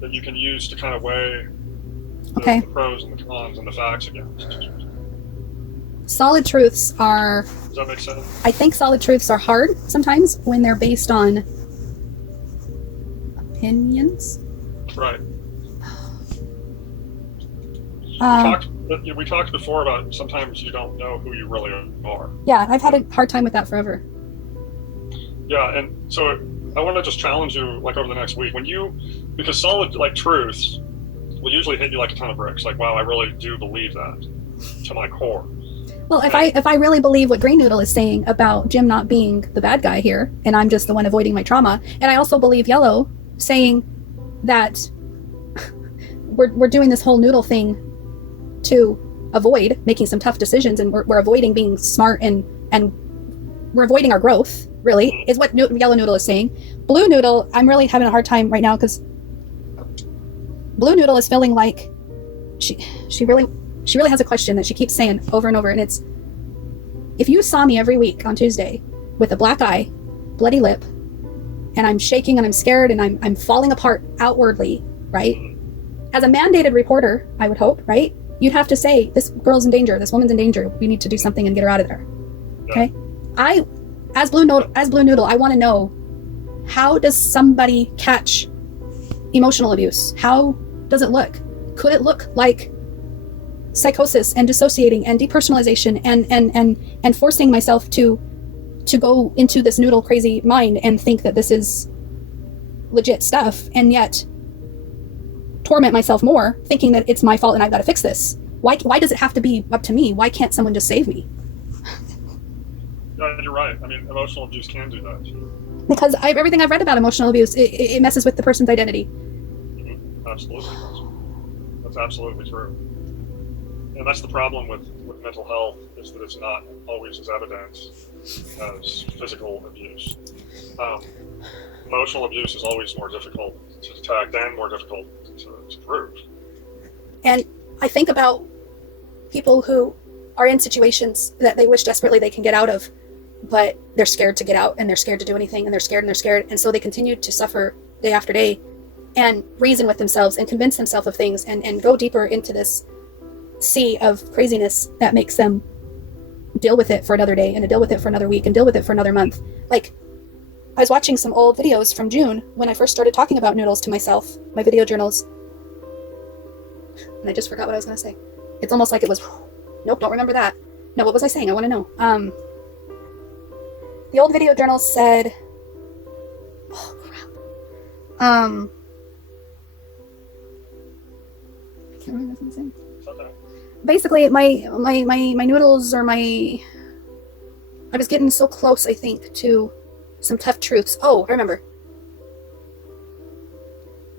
that you can use to kind of weigh Okay. the pros and the cons and the facts against. Solid truths are, Does that make sense? I think solid truths are hard sometimes when they're based on opinions. Right. Um, We talked before about sometimes you don't know who you really are. yeah, I've had a hard time with that forever. Yeah, and so I want to just challenge you, like over the next week, because solid like truths will usually hit you like a ton of bricks. Like, wow, I really do believe that to my core. Well, if I really believe what Green Noodle is saying about Jim not being the bad guy here, and I'm just the one avoiding my trauma, and I also believe Yellow saying that we're doing this whole noodle thing to avoid making some tough decisions, and we're avoiding being smart, and we're avoiding our growth, really, is what Yellow Noodle is saying. Blue Noodle, I'm really having a hard time right now because Blue Noodle is feeling like she really has a question that she keeps saying over and over, and it's, if you saw me every week on Tuesday with a black eye, bloody lip, and I'm shaking and I'm scared and I'm falling apart outwardly, right? As a mandated reporter, I would hope, right? You'd have to say, this girl's in danger, this woman's in danger, we need to do something and get her out of there. Okay? As Blue Noodle, I want to know, how does somebody catch emotional abuse? How does it look? Could it look like psychosis and dissociating and depersonalization and forcing myself to go into this noodle crazy mind and think that this is legit stuff, and yet torment myself more thinking that it's my fault and I've got to fix this? Why does it have to be up to me? Why can't someone just save me? Yeah, you're right. I mean, emotional abuse can do that. Because everything I've read about emotional abuse, it messes with the person's identity. Mm-hmm. Absolutely. That's absolutely true. And that's the problem with mental health, is that it's not always as evident as physical abuse. Emotional abuse is always more difficult to detect and more difficult to prove. And I think about people who are in situations that they wish desperately they can get out of, but they're scared to get out, and they're scared to do anything, and they're scared, and so they continue to suffer day after day and reason with themselves and convince themselves of things and go deeper into this sea of craziness that makes them deal with it for another day, and deal with it for another week, and deal with it for another month. Like, I was watching some old videos from June when I first started talking about noodles to myself, my video journals, and I just forgot what I was going to say. It's almost like it was, nope, don't remember that. No, what was I saying? I want to know. The old video journals said, oh crap. I can't remember what I was saying. Basically, my noodles, or I was getting so close, I think, to some tough truths. Oh, I remember.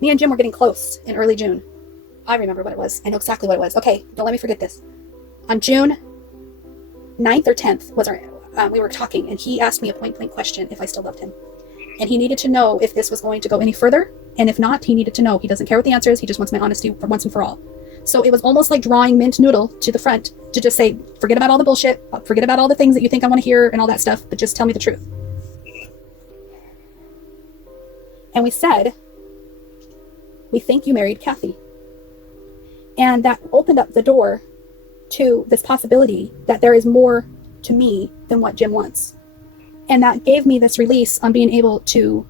Me and Jim were getting close in early June. I remember what it was. I know exactly what it was. Okay, don't let me forget this. On June 9th or 10th we were talking, and he asked me a point-blank question if I still loved him. And he needed to know if this was going to go any further, and if not, he needed to know. He doesn't care what the answer is, he just wants my honesty for once and for all. So it was almost like drawing Mint Noodle to the front to just say, forget about all the bullshit, forget about all the things that you think I want to hear and all that stuff, but just tell me the truth. And we said, we think you married Kathy. And that opened up the door to this possibility that there is more to me than what Jim wants. And that gave me this release on being able to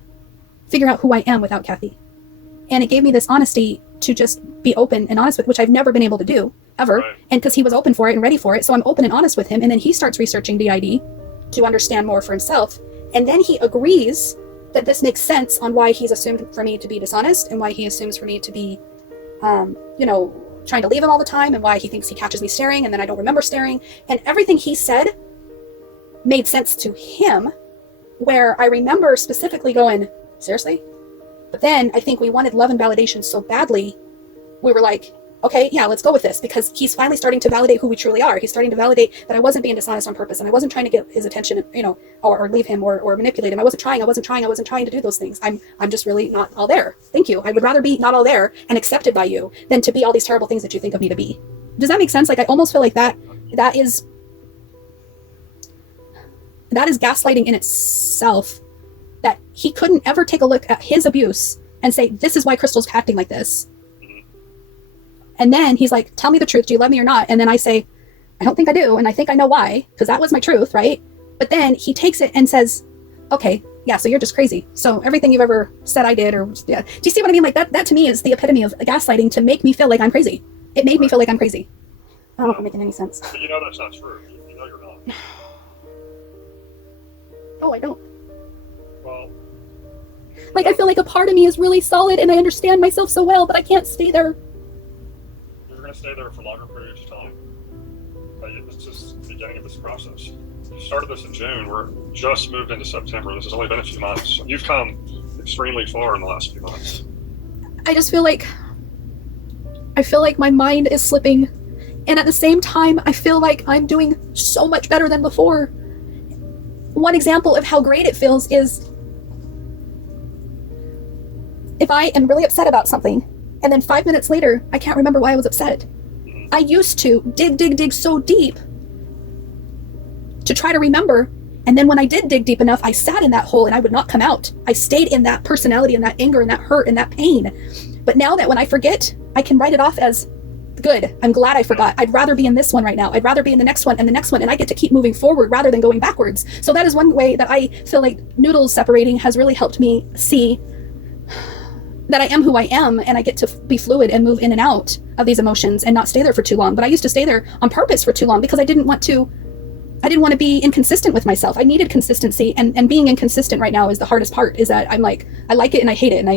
figure out who I am without Kathy. And it gave me this honesty to just be open and honest with, which I've never been able to do, ever. Right. And because he was open for it and ready for it, so I'm open and honest with him. And then he starts researching d.i.d. to understand more for himself. And then he agrees that this makes sense on why he's assumed for me to be dishonest, and why he assumes for me to be, trying to leave him all the time, and why he thinks he catches me staring and then I don't remember staring. And everything he said made sense to him, where I remember specifically going, seriously? But then I think we wanted love and validation so badly, we were like, okay, yeah, let's go with this, because he's finally starting to validate who we truly are. He's starting to validate that I wasn't being dishonest on purpose, and I wasn't trying to get his attention, or leave him or manipulate him. I wasn't trying to do those things. I'm just really not all there. Thank you. I would rather be not all there and accepted by you than to be all these terrible things that you think of me to be. Does that make sense? Like, I almost feel like that is gaslighting in itself, that he couldn't ever take a look at his abuse and say, this is why Crystal's acting like this. And then he's like, tell me the truth. Do you love me or not? And then I say, I don't think I do. And I think I know why, because that was my truth, right? But then he takes it and says, okay, yeah, so you're just crazy. So everything you've ever said I did, or yeah. Do you see what I mean? Like that to me is the epitome of gaslighting, to make me feel like I'm crazy. It made me feel like I'm crazy. I don't know if I'm making any sense. But you know that's not true. You know you're not. Oh, I don't. Well, like, I feel like a part of me is really solid and I understand myself so well, but I can't stay there. you're going to stay there for longer periods of time. This is the beginning of this process. You started this in June. We're just moved into September. This has only been a few months. You've come extremely far in the last few months. I just feel like my mind is slipping, and at the same time I feel like I'm doing so much better than before. One example of how great it feels is if I am really upset about something and then 5 minutes later I can't remember why I was upset. I used to dig so deep to try to remember, and then when I did dig deep enough, I sat in that hole and I would not come out. I stayed in that personality and that anger and that hurt and that pain. But now that when I forget, I can write it off as good. I'm glad I forgot. I'd rather be in this one right now. I'd rather be in the next one and the next one, and I get to keep moving forward rather than going backwards. So that is one way that I feel like Noodles separating has really helped me see that I am who I am, and I get to be fluid and move in and out of these emotions and not stay there for too long. But I used to stay there on purpose for too long because I didn't want to be inconsistent with myself. I needed consistency, and being inconsistent right now is the hardest part, is that I'm like, I like it and I hate it, and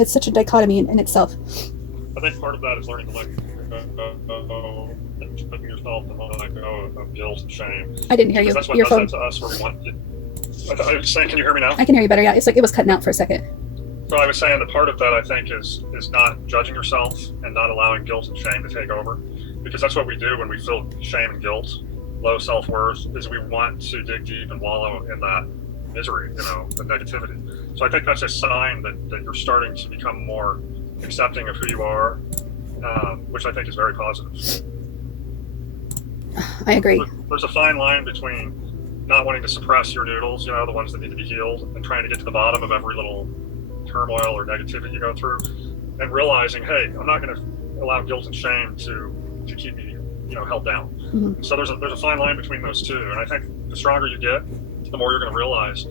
it's such a dichotomy in itself. I think part of that is learning to let go and putting yourself in let go of guilt and shame. I didn't hear you. That's what Your does phone. that to us, where we want you. I was saying, can you hear me now? I can hear you better, yeah. It's like it was cutting out for a second. So I was saying that part of that, I think, is not judging yourself and not allowing guilt and shame to take over, because that's what we do when we feel shame and guilt, low self-worth, is we want to dig deep and wallow in that misery, the negativity. So I think that's a sign that you're starting to become more accepting of who you are, which I think is very positive. I agree. There's a fine line between not wanting to suppress your noodles, the ones that need to be healed, and trying to get to the bottom of every little turmoil or negativity you go through, and realizing, hey, I'm not going to allow guilt and shame to keep me, held down. Mm-hmm. So there's a fine line between those two, and I think the stronger you get, the more you're going to realize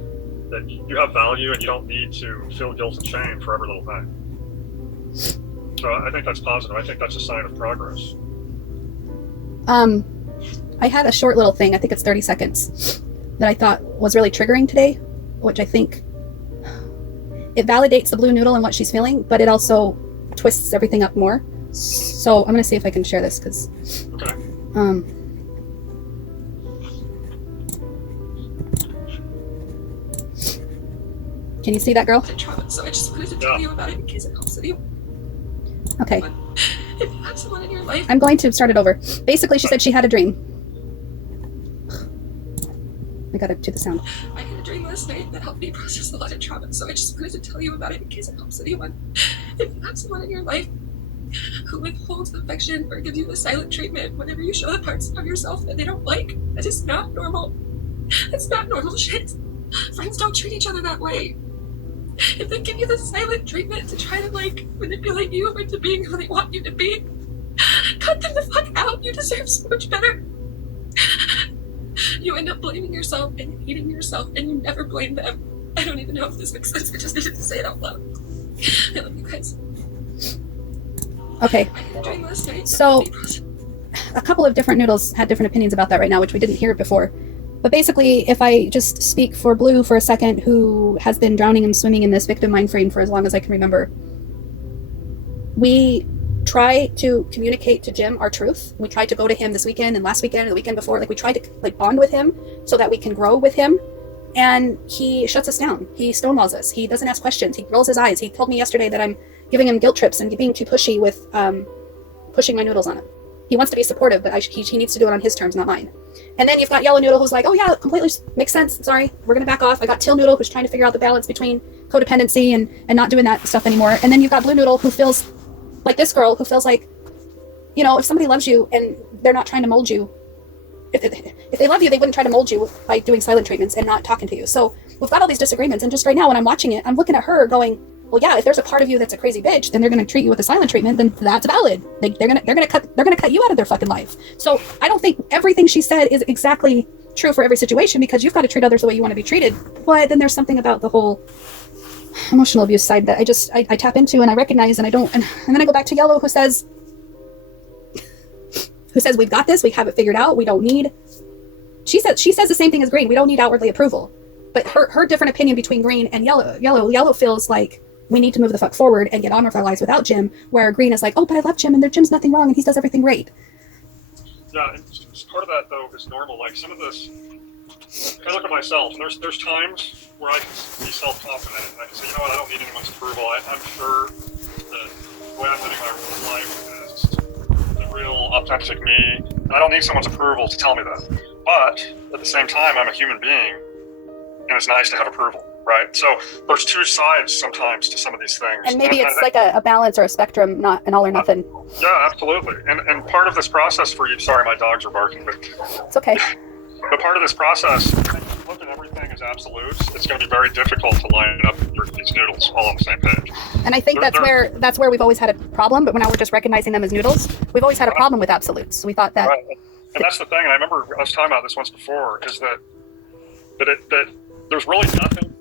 that you have value and you don't need to feel guilt and shame for every little thing. So I think that's positive. I think that's a sign of progress. I had a short little thing, I think it's 30 seconds, that I thought was really triggering today, which I think it validates the blue noodle and what she's feeling, but it also twists everything up more. So I'm going to see if I can share this, because Okay. Can you see that, girl? So I just wanted to tell you about it in case it helps you. Okay. If you have someone in your life, I'm going to start it over. Basically, she said she had a dream. I gotta do the sound. I had a dream last night that helped me process a lot of trauma, so I just wanted to tell you about it in case it helps anyone. If you have someone in your life who withholds affection or gives you the silent treatment whenever you show the parts of yourself that they don't like, that is not normal. It's not normal shit. Friends don't treat each other that way. If they give you the silent treatment to try to manipulate you into being who they want you to be, cut them the fuck out. You deserve so much better. You end up blaming yourself and hating yourself, and you never blame them. I don't even know if this makes sense. I just needed to say it out loud. I love you guys. Okay. I had a dream last night. So, a couple of different noodles had different opinions about that right now, which we didn't hear before. But basically, if I just speak for Blue for a second, who has been drowning and swimming in this victim mind frame for as long as I can remember, we try to communicate to Jim our truth. We tried to go to him this weekend and last weekend and the weekend before. We tried to bond with him so that we can grow with him. And he shuts us down. He stonewalls us. He doesn't ask questions. He rolls his eyes. He told me yesterday that I'm giving him guilt trips and being too pushy with pushing my noodles on him. He wants to be supportive, but he needs to do it on his terms, not mine. And then you've got Yellow Noodle, who's like, oh yeah, completely makes sense. Sorry, we're going to back off. I got Teal Noodle, who's trying to figure out the balance between codependency and not doing that stuff anymore. And then you've got Blue Noodle, who feels like this girl, who feels like, if somebody loves you and they're not trying to mold you, if they love you, they wouldn't try to mold you by doing silent treatments and not talking to you. So we've got all these disagreements. And just right now, when I'm watching it, I'm looking at her going, well, yeah, if there's a part of you that's a crazy bitch, then they're going to treat you with a silent treatment. Then that's valid. They're going to cut you out of their fucking life. So I don't think everything she said is exactly true for every situation, because you've got to treat others the way you want to be treated. But then there's something about the whole emotional abuse side that I tap into and I recognize, and I don't. And then I go back to Yellow, who says we've got this. We have it figured out. We don't need. She says the same thing as Green. We don't need outwardly approval. But her different opinion between Green and Yellow feels like we need to move the fuck forward and get on with our lives without Jim, where Green is like, oh, but I love Jim, and Jim's nothing wrong, and he does everything great. Yeah, and part of that, though, is normal. Like, some of this, I look at myself, and there's times where I can be self-confident, and I can say, you know what, I don't need anyone's approval. I'm sure that the way I'm living my life is the real, authentic me, and I don't need someone's approval to tell me that. But, at the same time, I'm a human being, and it's nice to have approval, right? So there's two sides sometimes to some of these things. And maybe it's like a balance or a spectrum, not an all or nothing. Yeah, absolutely. And part of this process for you, sorry, my dogs are barking, but it's okay. But part of this process, if you look at everything as absolutes, it's going to be very difficult to line up these noodles all on the same page. And I think that's where we've always had a problem, but now we're just recognizing them as noodles. We've always had a problem with absolutes. We thought that. Right. And that's the thing, and I remember I was talking about this once before, is that there's really nothing,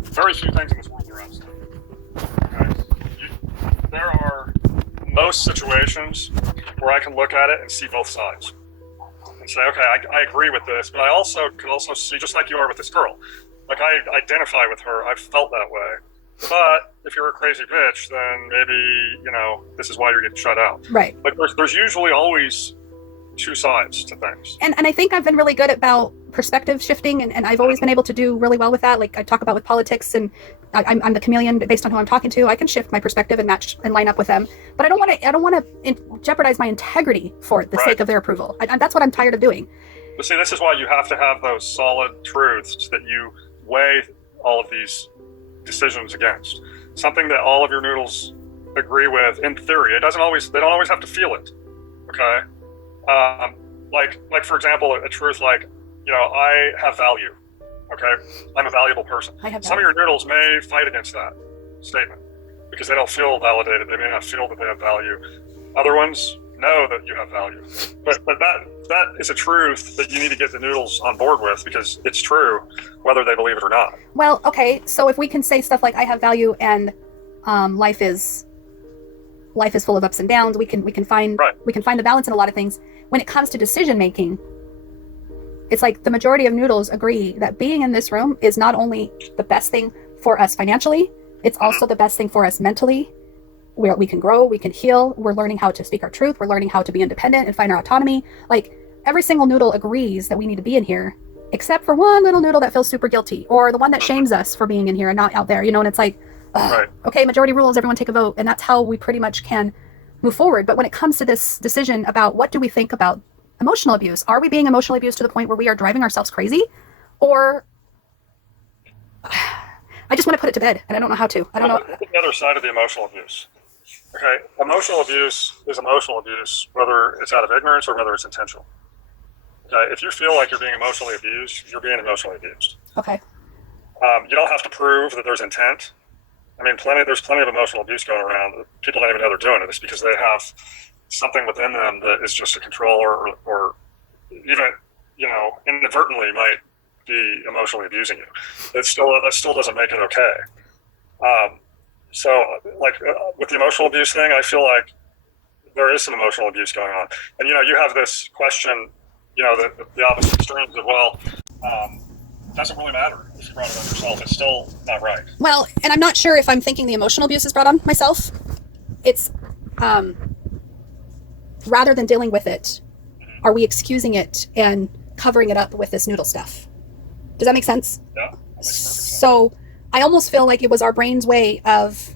very few things in this world that are absolute. Okay? There are most situations where I can look at it and see both sides and say, okay, I agree with this, but I also could also see, just like you are with this girl, like I identify with her, I've felt that way. But if you're a crazy bitch, then maybe, this is why you're getting shut out. Right. Like there's usually always two sides to things. And I think I've been really good about perspective shifting, and I've always been able to do really well with that. Like I talk about with politics, and I'm the chameleon based on who I'm talking to. I can shift my perspective and match and line up with them, but I don't want to jeopardize my integrity for the sake of their approval. That's what I'm tired of doing. But see, this is why you have to have those solid truths that you weigh all of these decisions against. Something that all of your noodles agree with in theory. They don't always have to feel it. Okay. Like for example, a truth like, I have value. Okay, I'm a valuable person. Some of your noodles may fight against that statement because they don't feel validated. They may not feel that they have value. Other ones know that you have value. But that is a truth that you need to get the noodles on board with, because it's true whether they believe it or not. Well, okay, so if we can say stuff like I have value and life is full of ups and downs, we can find the balance in a lot of things. When it comes to decision making, it's like the majority of noodles agree that being in this room is not only the best thing for us financially, it's also the best thing for us mentally, where we can grow, we can heal, we're learning how to speak our truth, we're learning how to be independent and find our autonomy. Like every single noodle agrees that we need to be in here, except for one little noodle that feels super guilty, or the one that shames us for being in here and not out there, and it's like, okay, majority rules, everyone take a vote, and that's how we pretty much can move forward. But when it comes to this decision about what do we think about emotional abuse, are we being emotionally abused to the point where we are driving ourselves crazy? Or I just want to put it to bed, and I don't know how to. I don't know. The other side of the emotional abuse. Okay, emotional abuse is emotional abuse, whether it's out of ignorance or whether it's intentional. Okay, if you feel like you're being emotionally abused, you're being emotionally abused. Okay. You don't have to prove that there's intent. I mean, there's plenty of emotional abuse going around. People don't even know they're doing it. It's because they have something within them that is just a control or even, inadvertently might be emotionally abusing you. That still doesn't make it okay. So with the emotional abuse thing, I feel like there is some emotional abuse going on. And, you have this question, the opposite extremes of, it doesn't really matter if you brought it on yourself. It's still not right. Well, and I'm not sure if I'm thinking the emotional abuse is brought on myself. It's, rather than dealing with it, are we excusing it and covering it up with this noodle stuff? Does that make sense? Yeah. That makes perfect sense. So I almost feel like it was our brain's way of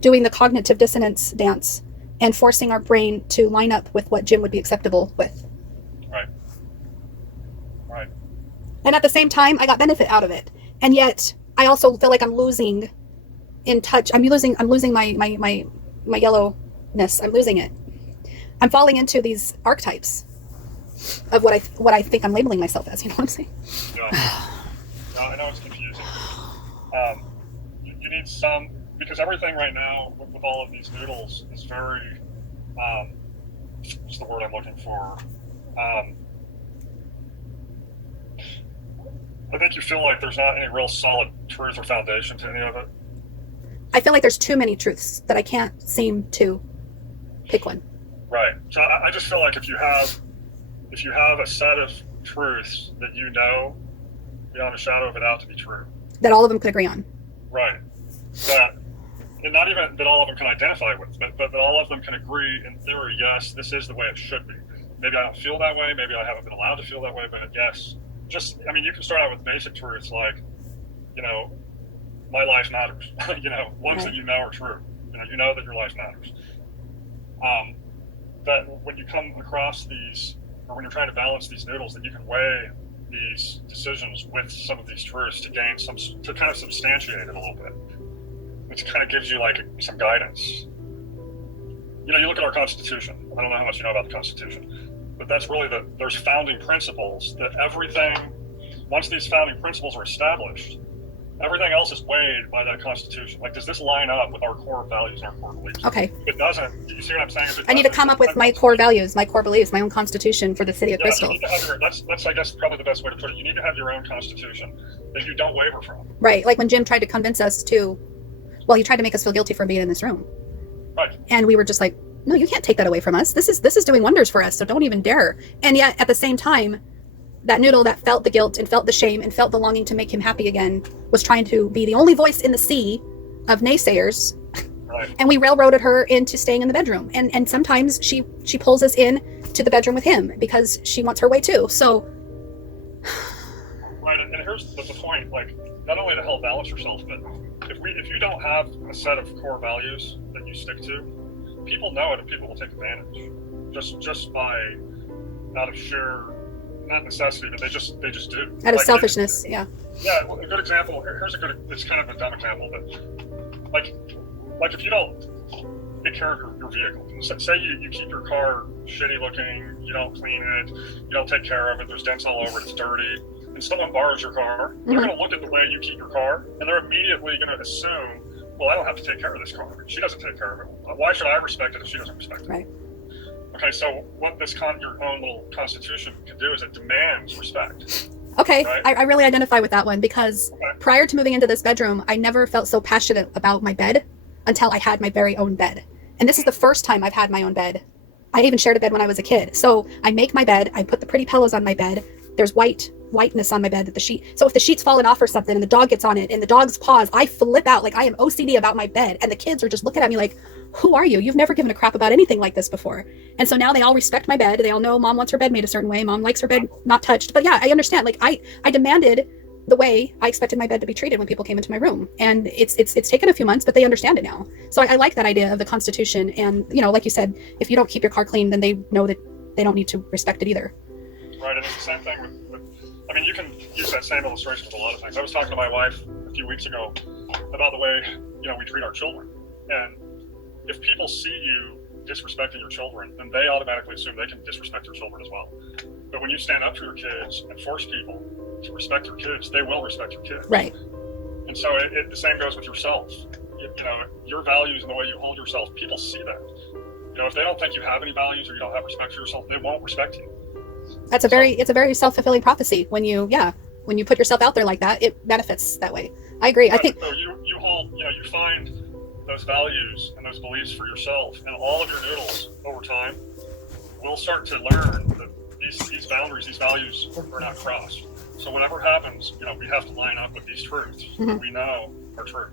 doing the cognitive dissonance dance and forcing our brain to line up with what Jim would be acceptable with. Right. And at the same time, I got benefit out of it. And yet I also feel like I'm losing in touch. I'm losing my yellowness. I'm losing it. I'm falling into these archetypes of what I think I'm labeling myself as. You know what I'm saying? Yeah. No, I know it's confusing. You need some, because everything right now with all of these noodles is very, what's the word I'm looking for? I think you feel like there's not any real solid truth or foundation to any of it. I feel like there's too many truths that I can't seem to pick one. Right. So I just feel like if you have a set of truths that you know beyond a shadow of a doubt to be true, That all of them could agree on. right? That, and not even that all of them can identify with, but that all of them can agree in theory, yes, this is the way it should be. Maybe I don't feel that way, maybe I haven't been allowed to feel that way, but yes. Just, I mean, you can start out with basic truths like, you know, my life matters. You know, ones Right. that you know are true. You know that your life matters. That when you come across these, or when you're trying to balance these noodles, that you can weigh these decisions with some of these truths to gain some, to kind of substantiate it a little bit, which kind of gives you like some guidance. You know, you look at our Constitution. I don't know how much you know about the Constitution, but that's really there's founding principles that everything, once these founding principles are established, everything else is weighed by that Constitution. Like, does this line up with our core values and our core beliefs? Okay. If it doesn't, do you see what I'm saying? If it I need to doesn't, come up with my core values, my core beliefs, my own constitution for the city of yeah, Crystal. you need to have your, that's I guess probably the best way to put it. You need to have your own Constitution that you don't waver from. Right. Like when Jim tried to convince us to, well, he tried to make us feel guilty for being in this room. Right. And we were just like, no, you can't take that away from us. This is doing wonders for us, so don't even dare. And yet at the same time, that noodle that felt the guilt and felt the shame and felt the longing to make him happy again was trying to be the only voice in the sea of naysayers. Right. And we railroaded her into staying in the bedroom. And sometimes she pulls us in to the bedroom with him because she wants her way too. So Right, and here's the point, like, not only to help balance yourself, but if you don't have a set of core values that you stick to, people know it and people will take advantage. Just by out of sheer, not necessity, but they just do. out of Like, selfishness, yeah. Yeah, well, a good example, here's a good, it's kind of a dumb example, but like if you don't take care of your vehicle, say you keep your car shitty looking, you don't clean it, you don't take care of it, there's dents all over it, it's dirty, and someone borrows your car, they're going to look at the way you keep your car, and they're immediately going to assume, well, I don't have to take care of this car. She doesn't take care of it. Why should I respect it if she doesn't respect it? Right. Okay, so what this your own little constitution can do is it demands respect. Okay, Right. I really identify with that one because prior to moving into this bedroom, I never felt so passionate about my bed until I had my very own bed. And this is the first time I've had my own bed. I even shared a bed when I was a kid. So I make my bed, I put the pretty pillows on my bed. There's whiteness on my bed that the sheet. So if the sheet's fallen off or something and the dog gets on it and the dog's paws, I flip out like I am OCD about my bed. And the kids are just looking at me like, who are you? You've never given a crap about anything like this before. And so now they all respect my bed. They all know mom wants her bed made a certain way. Mom likes her bed not touched. But yeah, I understand. Like I demanded the way I expected my bed to be treated when people came into my room. And it's taken a few months, but they understand it now. So I like that idea of the Constitution. And, you know, like you said, if you don't keep your car clean, then they know that they don't need to respect it either. Right, and it's the same thing with I mean, you can use that same illustration with a lot of things. I was talking to my wife a few weeks ago about the way, you know, we treat our children. And if people see you disrespecting your children, then they automatically assume they can disrespect your children as well. But when you stand up for your kids and force people to respect your kids, they will respect your kids. Right. And so the same goes with yourself. You know, your values and the way you hold yourself, people see that. You know, if they don't think you have any values or you don't have respect for yourself, they won't respect you. It's a very self-fulfilling prophecy. When you put yourself out there like that, it benefits that way. I agree. Right, I think so you hold, you know, you find those values and those beliefs for yourself, and all of your noodles over time will start to learn that these boundaries, these values are not crossed. So whatever happens, you know, we have to line up with these truths that we know are true.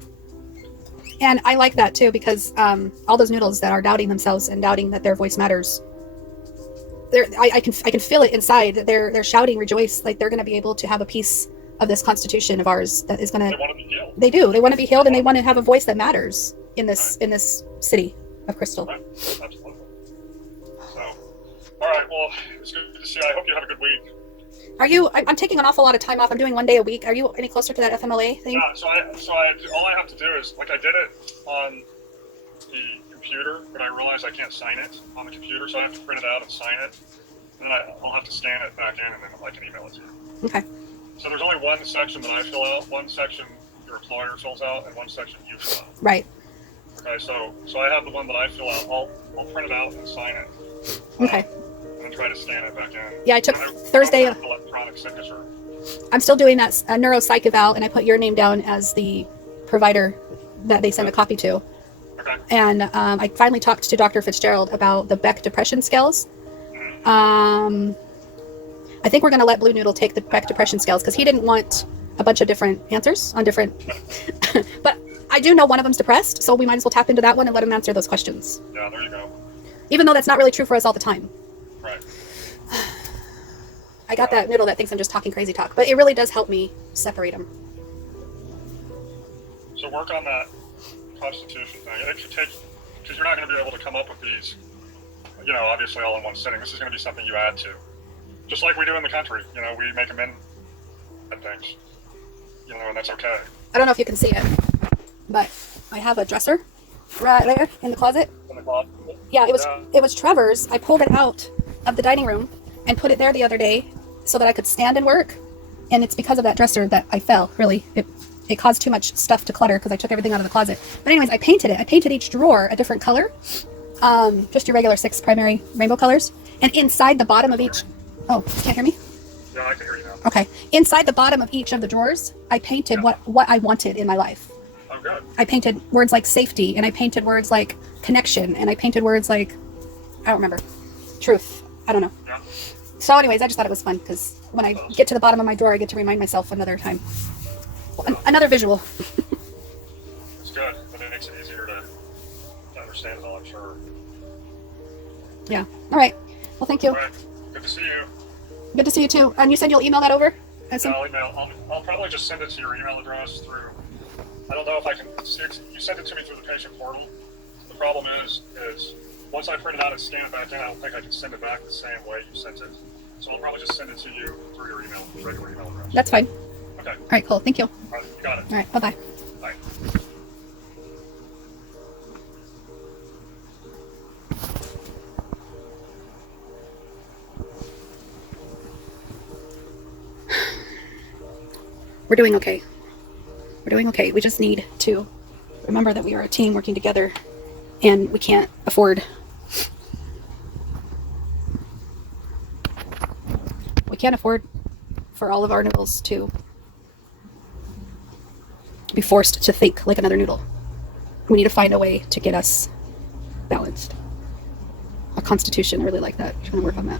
And I like that too, because all those noodles that are doubting themselves and doubting that their voice matters, I can feel it inside. They're shouting, rejoice, like they're going to be able to have a piece of this Constitution of ours that is going to. They want to be healed. They do. They want to be healed, and they want to have a voice that matters in this city of Crystal. Right. Absolutely. So, all right. Well, it's good to see you. I hope you have a good week. Are you? I'm taking an awful lot of time off. I'm doing 1 day a week. Are you any closer to that FMLA thing? Yeah. So all I have to do is, like, I did it on the computer, but I realized I can't sign it on the computer, so I have to print it out and sign it, and then I'll have to scan it back in, and then I can email it to you. Okay. So there's only one section that I fill out. One section your employer fills out and one section you fill out. Right. Okay, so I have the one that I fill out. I'll print it out and sign it. Okay. And then try to scan it back in. Yeah, I took And Thursday. I electronic signature. I'm still doing that neuropsych eval, and I put your name down as the provider that they send a copy to. Okay. And I finally talked to Dr. Fitzgerald about the Beck depression scales. I think we're going to let Blue Noodle take the Beck depression scales because he didn't want a bunch of different answers on different. But I do know one of them's depressed, so we might as well tap into that one and let him answer those questions. Yeah, there you go. Even though that's not really true for us all the time. Right. I got that noodle that thinks I'm just talking crazy talk, but it really does help me separate them. So work on that constitution thing. It could take, because you're not going to be able to come up with these, obviously all in one sitting. This is going to be something you add to. Just like we do in the country. We make them in and things. And that's okay. I don't know if you can see it, but I have a dresser right there in the closet. In the closet? Yeah, it was Trevor's. I pulled it out of the dining room and put it there the other day so that I could stand and work. And it's because of that dresser that I fell, really. It caused too much stuff to clutter because I took everything out of the closet. But anyways, I painted it. I painted each drawer a different color. Just your regular 6 primary rainbow colors. And inside the bottom of each... Oh, you can't hear me? Yeah, I can hear you now. Okay. Inside the bottom of each of the drawers, I painted what I wanted in my life. Oh, good. I painted words like safety, and I painted words like connection, and I painted words like... I don't remember. Truth. I don't know. Yeah. So anyways, I just thought it was fun because when I get to the bottom of my drawer, I get to remind myself another time. Another visual. It's good, but it makes it easier to understand it all, I'm sure. Yeah. All right. Well, thank you. All right. Good to see you. Good to see you too. And you said you'll email that over? Yeah, I'll email. I'll probably just send it to your email address through. I don't know if I can. You sent it to me through the patient portal. The problem is once I print it out and scan it back in, I don't think I can send it back the same way you sent it. So I'll probably just send it to you through your regular email address. That's fine. Okay. All right, cool. Thank you. All right, you got it. All right, bye-bye. Bye. We're doing okay. We're doing okay. We just need to remember that we are a team working together, and we can't afford... We can't afford for all of our noodles to be forced to think like another noodle. We need to find a way to get us balanced. A constitution, I really like that. I'm trying to work on that.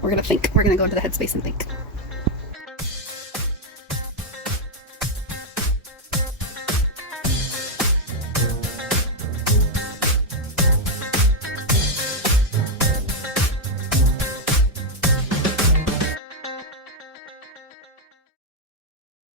We're gonna think. We're gonna go into the headspace and think.